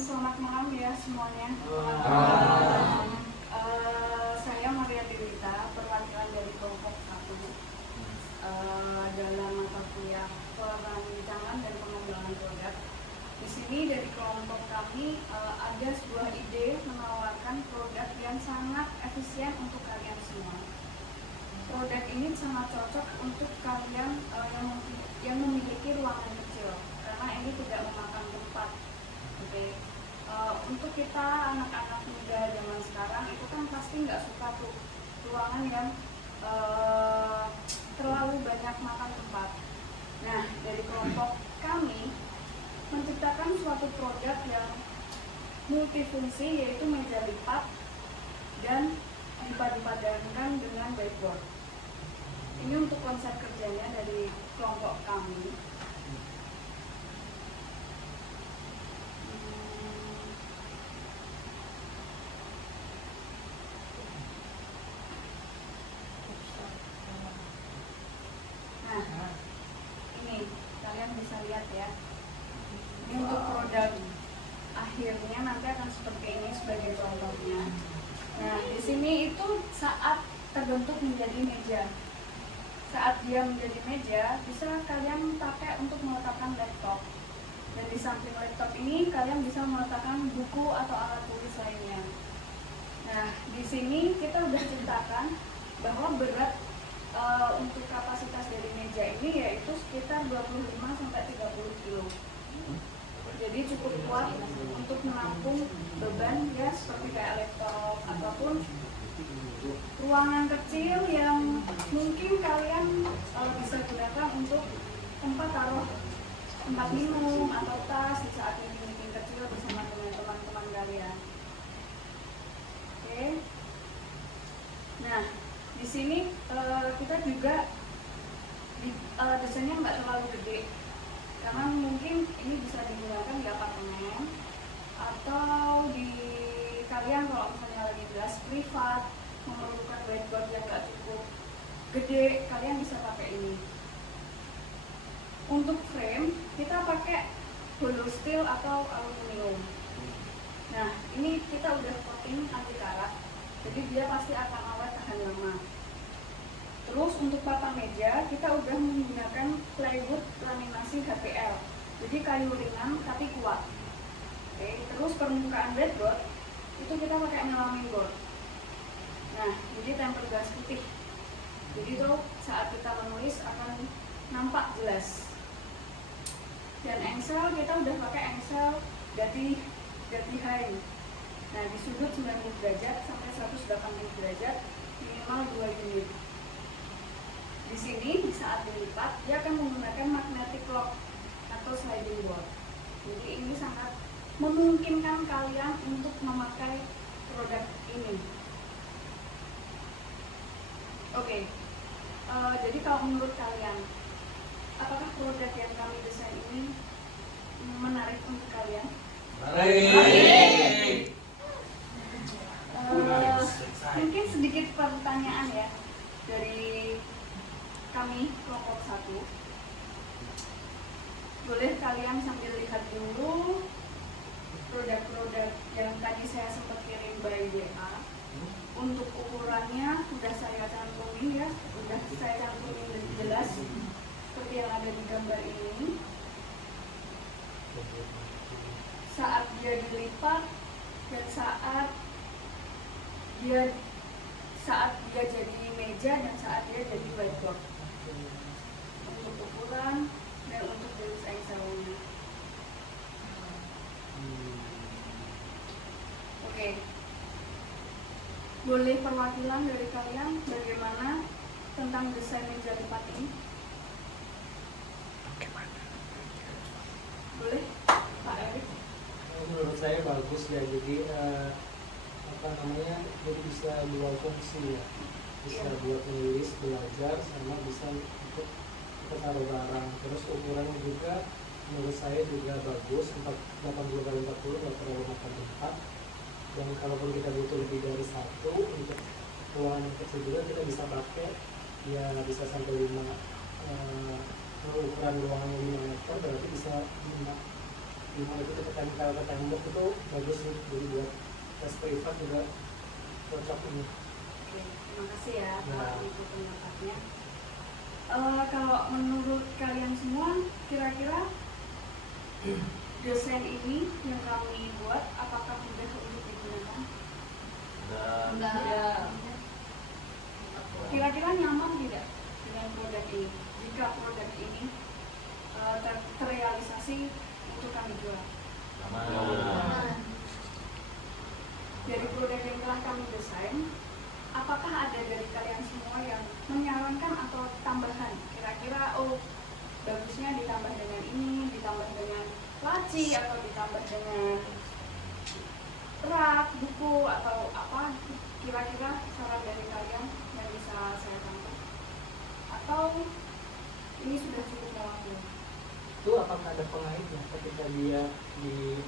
Selamat malam ya semuanya. Saya Maria Dewita, perwakilan dari kelompok 1 dalam mata kuliah perancangan dan pengembangan produk. Di sini dari kelompok kami ada sebuah ide menawarkan produk yang sangat efisien untuk kalian semua. Produk ini sangat cocok untuk kalian yang memiliki ruangan kecil, karena ini tidak memakan tempat. Oke. Untuk kita anak-anak muda zaman sekarang itu kan pasti nggak suka tuh ruangan yang terlalu banyak makan tempat. Nah, dari kelompok kami menciptakan suatu produk yang multifungsi, yaitu meja lipat dan dipadankan dengan whiteboard. Ini untuk konsep kerjanya dari kelompok kami. Nah, ini kalian bisa lihat ya. Ini untuk produk akhirnya nanti akan seperti ini sebagai contohnya. Nah, di sini itu saat terbentuk menjadi meja. Saat dia menjadi meja, bisa kalian pakai untuk meletakkan laptop. Dan di samping laptop ini kalian bisa meletakkan buku atau alat tulis lainnya. Nah, di sini kita sudah ceritakan bahwa berat untuk kapasitas dari meja ini yaitu sekitar 25-30 kilo. Jadi cukup kuat untuk menampung beban ya, seperti kayak laptop ataupun ruangan kecil yang mungkin kalian bisa gunakan untuk taruh tempat minum atau tas di saat meeting kecil bersama dengan teman-teman kalian. Oke. Nah, di sini kita juga desainnya nggak terlalu gede, karena mungkin ini bisa digunakan di apartemen atau di kalian kalau misalnya lagi kelas privat memerlukan whiteboard yang nggak cukup gede, kalian bisa pakai ini. Untuk frame kita pakai hollow steel atau aluminium. Nah, ini kita udah coating anti karat, jadi dia pasti akan awet tahan lama. Terus untuk papan meja kita udah menggunakan plywood laminasi HPL, jadi kayu ringan tapi kuat. Oke. Terus permukaan whiteboard itu kita pakai melamine board. Nah, jadi tempered glass putih. Jadi tuh saat kita menulis akan nampak jelas. Dan engsel kita udah pakai engsel Dati high. Nah, di sudut 90 derajat sampai 180 derajat, minimal 2 unit. Di sini di saat dilipat dia akan menggunakan magnetic lock atau sliding board. Jadi ini sangat memungkinkan kalian untuk memakai produk ini. Oke. Jadi kalau menurut kalian, apakah produk yang kami desain ini menarik untuk kalian? Menarik. Mungkin sedikit pertanyaan ya dari kami kelompok 1. Boleh kalian sambil lihat dulu produk-produk yang tadi saya sempat kirim by WA. Untuk ukurannya sudah saya cantumin ya, sudah saya cantumin lebih jelas seperti yang ada di gambar ini. Saat dia dilipat dan saat dia jadi meja dan saat dia jadi whiteboard. Untuk ukuran dan untuk jenis engselnya. Oke. Boleh perwakilan dari kalian bagaimana tentang desain meja lipat ini? Boleh, Pak Erik? Menurut saya bagus ya, jadi jadi bisa dua fungsi ya, bisa buat menulis, belajar, sama bisa untuk taruh barang. Terus ukurannya juga menurut saya juga bagus, 80x40, nggak terlalu makan tempat. Dan kalaupun kita butuh lebih dari satu untuk ruangan kecil juga kita bisa pakai, ya bisa sampai 5 ukuran ruangannya 5 meter berarti bisa 5 itu kita tempel ke tembok itu bagus sih, jadi buat tes privat juga cocok ini. Oke, terima kasih ya Ya. Pak untuk pendapatnya. Kalau menurut kalian semua, kira-kira desain ini yang kami buat apakah mudah untuk digunakan? Udah. Kira-kira nyaman tidak dengan produk ini? Jika produk ini terrealisasi untuk kami jual. Dari produk yang telah kami desain, apakah ada dari kalian semua yang menyarankan atau tambahan? Kira-kira, oh bagusnya ditambah dengan ini, ditambah dengan laci, atau ditambah dengan rak, buku, atau apa? Kira-kira saran dari kalian yang bisa saya tangkap? Atau ini sudah cukup memadai? Itu apakah ada pengaitnya ketika dia di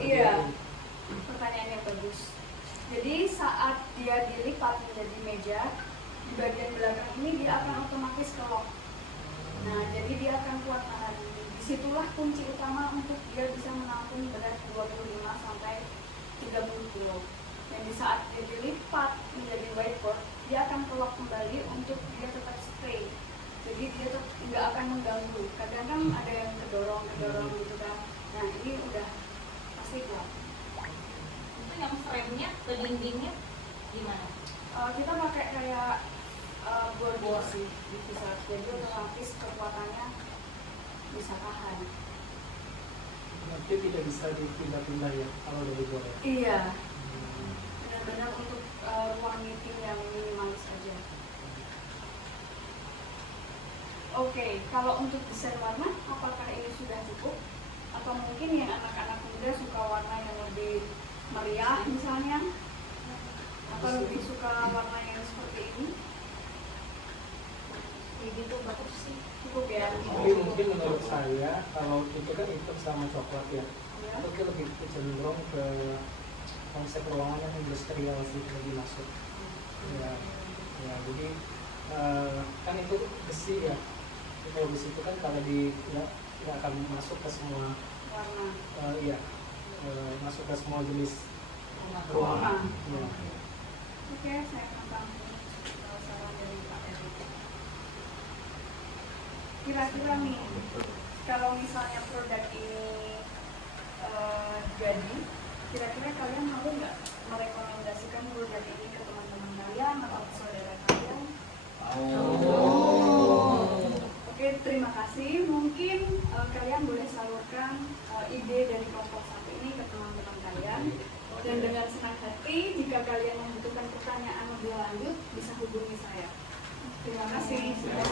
Iya, pertanyaan yang bagus. Jadi saat dia dilipat menjadi meja, di bagian belakang ini dia akan otomatis kelok. Nah, jadi dia akan kuat nahan. Disitulah kunci utama untuk dia bisa menampung berat 25 sampai 30 kilo. Dan di saat dia dilipat menjadi whiteboard, dia akan kelok kembali untuk dia tetap stay. Jadi dia tetap nggak akan mengganggu. Kadang kan ada yang kedorong gitu kan. Nah, ini udah pasti kuat. Itu yang frame-nya ke dindingnya gimana? Kita pakai kayak bor sih, bisa jadi otomatis kekuatannya bisa tahan. nanti tidak bisa dipindah-pindah ya kalau dari bor ya. Iya, benar-benar untuk ruang meeting yang minimalis aja. Oke, kalau untuk desain warna, apakah ini sudah cukup? Atau mungkin yang anak-anak muda suka warna yang lebih meriah misalnya? Atau lebih suka warna yang seperti ini? Gitu bagus sih. Cukup ya? Tapi mungkin menurut saya kalau itu kan hitam sama coklat ya, Ya. itu lebih cenderung ke konsep ruangan yang industrial sih lebih masuk. Ya, ya jadi kan itu besi ya. Kalau besi itu kan kalau di ya tidak akan masuk ke semua Warna. iya masuk ke semua jenis Rumah. ruangan. Ya. Oke, saya akan saran dari Pak Eri. Kira-kira nih, kalau misalnya produk ini jadi, kira-kira kalian mau nggak merekomendasikan produk ini ke teman-teman kalian atau ke saudara kalian? Oke, terima kasih. Mungkin kalian boleh salurkan ide dari kelompok satu ini ke teman-teman kalian. Dan dengan senang hati, jika kalian membutuhkan pertanyaan lebih lanjut, bisa hubungi saya. Terima kasih sudah